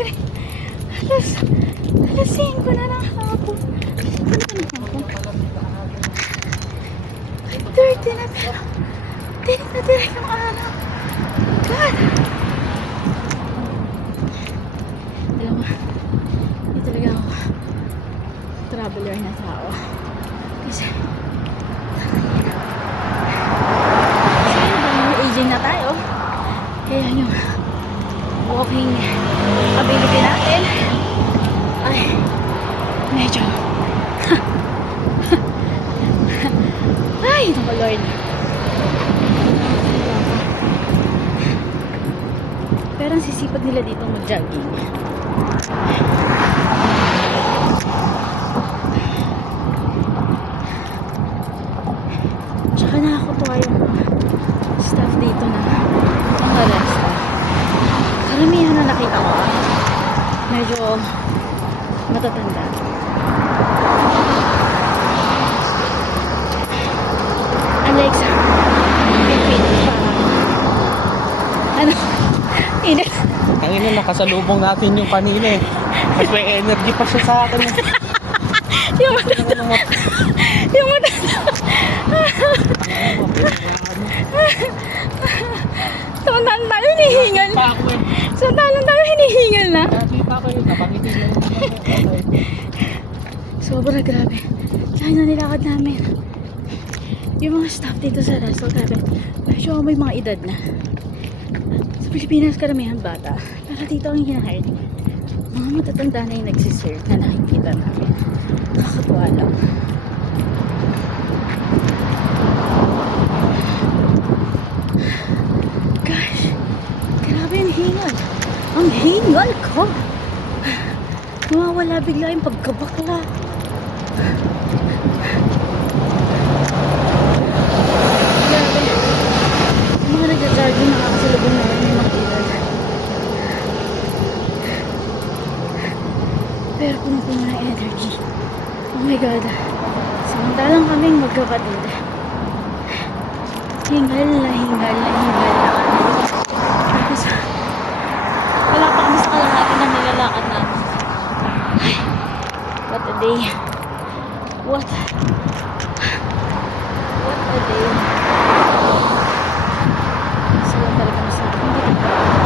Kaya, alas 5 na ng hapon. Ay, 30 na pero tinik na tinik yung araw. God! Alam mo, hindi talaga ako traveler na tao. Kasi aging na tayo. Kaya yung walking ability natin ay medyo ay, naku Lord. Pero ang sisipag nila dito mag-jogging. Tsaka nakakatuwa yung staff dito na mga resta. Karamihan na nakita ko medyo matatanda. Unlike sa Pilipinas, ano, init. Ang ina, nakasalubong natin yung kanina eh. Mas may energy pa siya sa atin. Yung matatanda. Yung matatanda. Samantalang tayo hinihingal. Samantalang tayo hinihingal na. Nakita ko yun, napangitin lang. Sobra grabe. Dahil na nilakad namin. Yung mga staff dito sa resto, grabe. Medyo may mga edad na. Sa Pilipinas, karamihan bata. Pero dito ang hinahire. Mga matatanda na yung nagsiserve na nakikita namin. Nakakatuwa lang. Gosh, grabe ang hingal. Ang hingal ko. Nawawala bigla yung pagkabakla. Grabe. Mga nagja-jogging nakakasalubong namin yung mga ilan. Pero puno-puno ng energy. Oh my God. Samantalang kaming magkapatid. Hingal na hingal na hingal na kami. Tapos, wala pa kami sa kalahati na nilalakad namin. Ay, what a day.